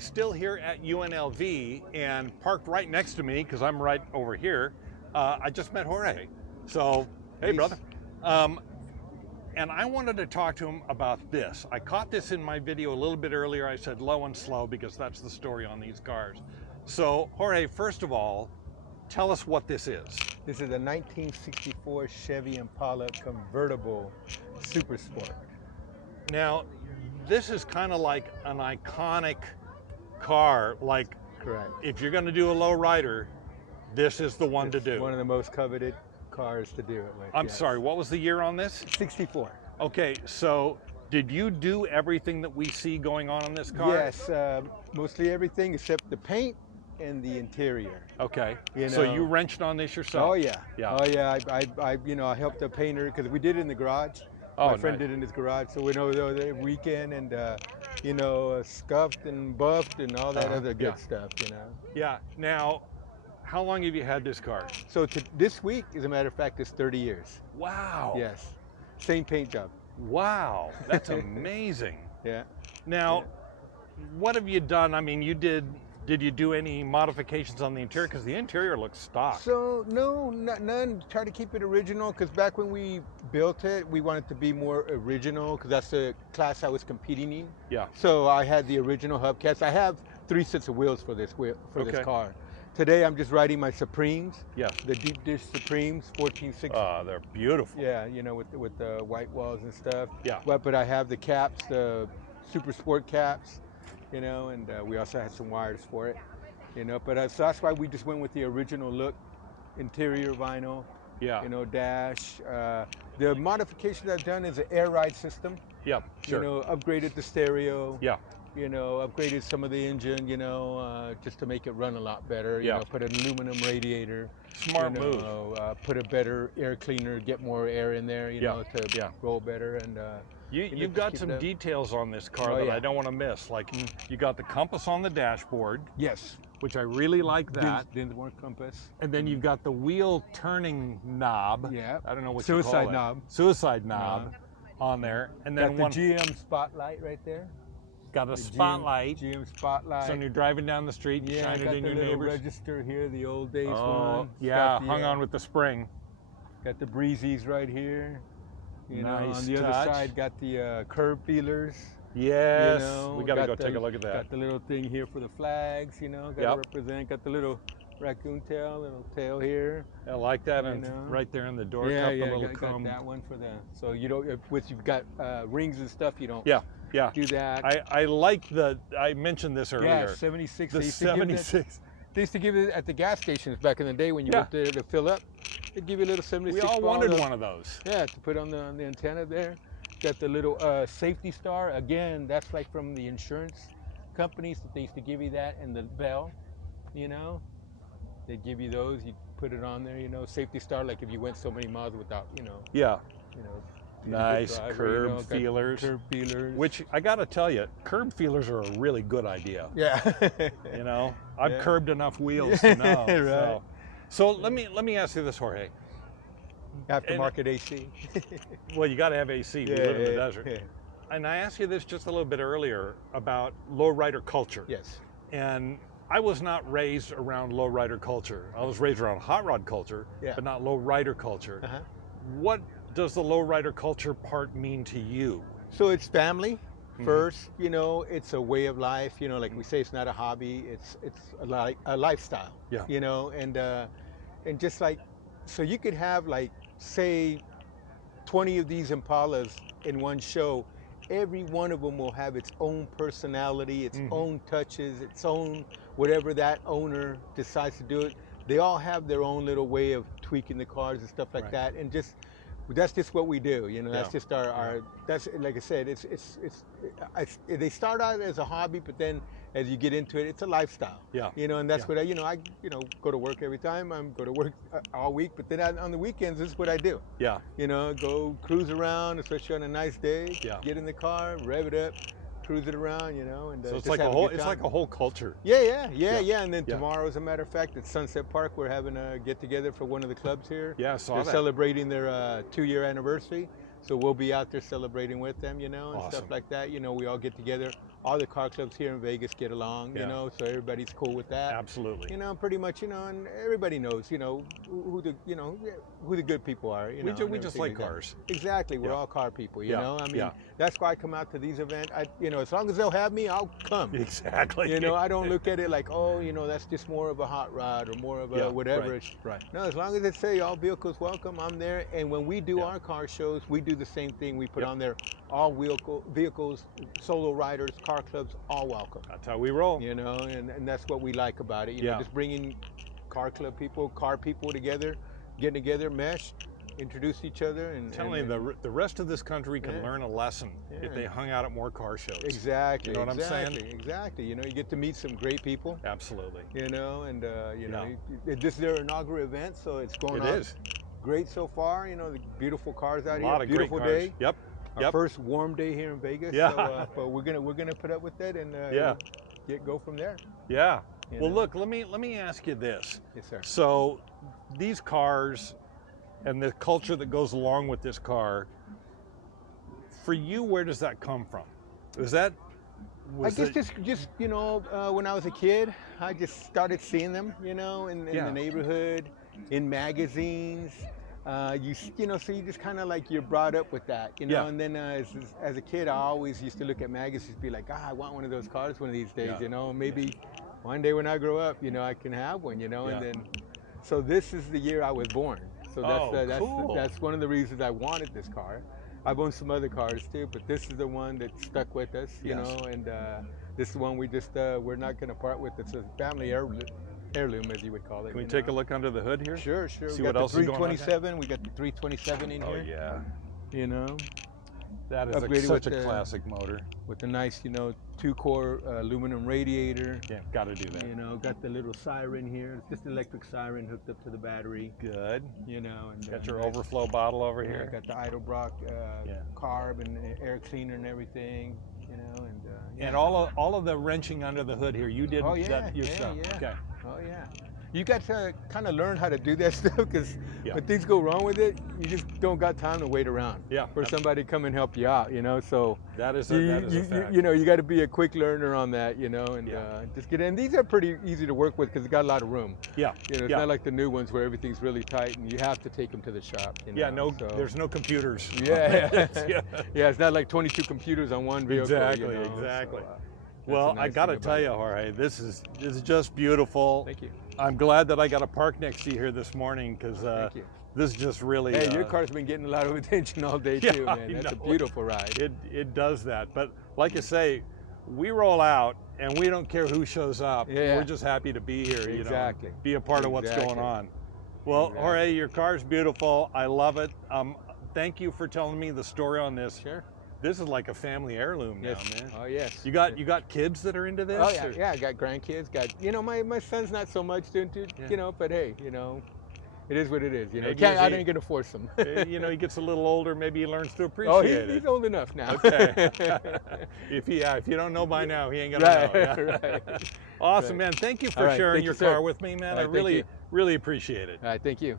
still here at UNLV, and parked right next to me, because I'm right over here, I just met Jorge. So, hey, brother. And I wanted to talk to him about this. I caught this in my video a little bit earlier. I said low and slow because that's the story on these cars. So, Jorge, first of all, tell us what this is. This is a 1964 Chevy Impala convertible super sport. Now, this is kind of like an iconic car. Like, correct. If you're going to do a low rider, this is the one to do. One of the most coveted cars to do it with. I'm sorry, what was the year on this? 64. Okay, so did you do everything that we see going on in this car? Yes, mostly everything except the paint and the interior. Okay, you know, so you wrenched on this yourself? Oh yeah, yeah. Oh yeah. I helped the painter because we did it in the garage. My friend did it in his garage, so we know the weekend and scuffed and buffed and all that other good stuff. Yeah. Now, how long have you had this car? So this week, as a matter of fact, is 30 years. Wow. Yes. Same paint job. Wow, that's amazing. Yeah. Now, what have you done? I mean, did you do any modifications on the interior? Because the interior looks stock. So no, none. Try to keep it original, because back when we built it, we wanted to be more original, because that's the class I was competing in. Yeah. So I had the original hubcaps. I have 3 sets of wheels for this this car. Today I'm just riding my Supremes. Yes. The deep dish Supremes, 1460. They're beautiful. Yeah, with the white walls and stuff. Yeah. But I have the caps, the super sport caps, and we also had some wires for it, But so that's why we just went with the original look, interior vinyl. Yeah. Dash. The modification I've done is an air ride system. Yeah. Sure. Upgraded the stereo. Yeah. Upgraded some of the engine, just to make it run a lot better. Put an aluminum radiator. Smart move. Put a better air cleaner, get more air in there, to roll better. And you've got some details on this car that I don't want to miss. Like you got the compass on the dashboard. Yes. Which I really like that. Dinsmore compass. And then you've got the wheel turning knob. Yeah. I don't know what you call it. Suicide knob on there. And then got the GM spotlight right there. Got a spotlight. GM spotlight. So when you're driving down the street, you shine it in your neighbors. Got the little register here, the old days one. Yeah, hung on with the spring. Got the breezies right here. Nice on the other side, got the curb feelers. Yes, we got to go take a look at that. Got the little thing here for the flags, got to represent. Got the little raccoon tail, little tail here. I like that, and right there in the door cup, the little chrome. Got that one for the. So you don't, if you've got rings and stuff, you don't. Yeah. Do that. I like I mentioned this earlier. Yeah, 76. The 76. They used to give it at the gas stations back in the day when you went there to fill up. They'd give you a little 76. We all wanted one of those. Yeah, to put on the antenna there. Got the little safety star. Again, that's like from the insurance companies that they used to give you that, and the bell, They'd give you those. You put it on there, safety star, like if you went so many miles without, Yeah. Nice curb feelers. Curb feelers. Which I got to tell you, curb feelers are a really good idea. Yeah. I've curbed enough wheels to know. Right. So let me ask you this, Jorge. Aftermarket AC. Well, you got to have AC. We live in the desert. Yeah. And I asked you this just a little bit earlier about lowrider culture. Yes. And I was not raised around lowrider culture. I was raised around hot rod culture, but not lowrider culture. What does the lowrider culture part mean to you? So it's family first, it's a way of life, like we say, it's not a hobby, it's a lifestyle. Yeah. And just like, so you could have like, say 20 of these Impalas in one show. Every one of them will have its own personality, its own touches, its own whatever that owner decides to do it. They all have their own little way of tweaking the cars and stuff like that, and that's just what we do. That's just our. That's, like I said, they start out as a hobby, but then as you get into it, it's a lifestyle. Yeah. And that's what I go to work every time. I'm go to work all week, but then on the weekends, this is what I do. Yeah. Go cruise around, especially on a nice day. Yeah. Get in the car, rev it up, cruise it around. And so it's like a whole culture. Yeah. And then tomorrow, as a matter of fact, at Sunset Park, we're having a get together for one of the clubs here. Yeah, I saw that. They're celebrating their 2-year anniversary. So we'll be out there celebrating with them, and awesome. stuff like that. We all get together all the car clubs here in Vegas get along, you know, so everybody's cool with that. Absolutely. You know, pretty much, you know, and everybody knows, you know, who the good people are. You know, we just like cars. Exactly. We're all car people, you know. I mean, yeah. That's why I come out to these events. You know, as long as they'll have me, I'll come. Exactly. You know, I don't look at it like, oh, you know, that's just more of a hot rod or more of a whatever. Right. No, as long as they say all vehicles welcome, I'm there. And when we do our car shows, we do the same thing. We put on there all vehicles, solo riders, car clubs, all welcome. That's how we roll. You know, and that's what we like about it. You know, just bringing car people together, getting together, mesh, introduce each other. And telling the rest of this country can learn a lesson if they hung out at more car shows. Exactly. You know what I'm saying? Exactly. You know, you get to meet some great people. Absolutely. You know, and you know, this is their inaugural event, so it's going on. It is. Great so far. You know, the beautiful cars out here. A lot of beautiful great cars. Day. Yep. Our first warm day here in Vegas. Yeah. So, but we're gonna put up with it and go from there. Yeah. You well, know? look. Let me ask you this. Yes, sir. So, these cars and the culture that goes along with this car, for you, where does that come from? I guess just you know, when I was a kid, I just started seeing them, you know, in the neighborhood, in magazines. You know, so you just kind of like you're brought up with that, you know. And then as a kid, I always used to look at magazines, be like, I want one of those cars one of these days, you know. Maybe one day when I grow up, you know, I can have one, you know. And then, so this is the year I was born. So that's one of the reasons I wanted this car. I've owned some other cars too, but this is the one that stuck with us, you know. And this is the one we just we're not going to part with. It's a family heirloom, as you would call it. Can we take a look under the hood here? Sure. See what else is going on. 327. We got the 327 in here. Oh yeah. You know. That is such a classic motor. With a nice, you know, 2-core aluminum radiator. Yeah, got to do that. You know, got the little siren here. It's just an electric siren hooked up to the battery. Good. You know, and got your overflow bottle over here. Got the Edelbrock carb and air cleaner and everything. You know, and all of the wrenching under the hood here, you did that yourself. Okay. Oh yeah. You got to kind of learn how to do that stuff because when things go wrong with it, you just don't got time to wait around for somebody to come and help you out, you know. So that is a fact. You know, you got to be a quick learner on that, you know, and just get in. These are pretty easy to work with because it's got a lot of room. Yeah. You know, it's not like the new ones where everything's really tight and you have to take them to the shop. You know? There's no computers. Yeah. It's not like 22 computers on one vehicle. Exactly. You know? Exactly. So, well, I got to tell you, Jorge, this is just beautiful. Thank you. I'm glad that I got to park next to you here this morning because this is just really. Hey, your car's been getting a lot of attention all day too, man. That's a beautiful ride. It does that, but like I say, we roll out and we don't care who shows up. We're just happy to be here. You know, be a part of what's going on. Well, Jorge, your car's beautiful. I love it. Thank you for telling me the story on this. Sure. This is like a family heirloom now, man. Oh yes. You got kids that are into this? Oh yeah, I got grandkids. Got, you know, my son's not so much into, you know, but hey, you know, it is what it is. You know, I ain't gonna force him. You know, he gets a little older, maybe he learns to appreciate it. He's old enough now. Okay. if you don't know by now, he ain't gonna know. Right. Awesome, man. Thank you for sharing your car with me, man. I really appreciate it. All right, thank you.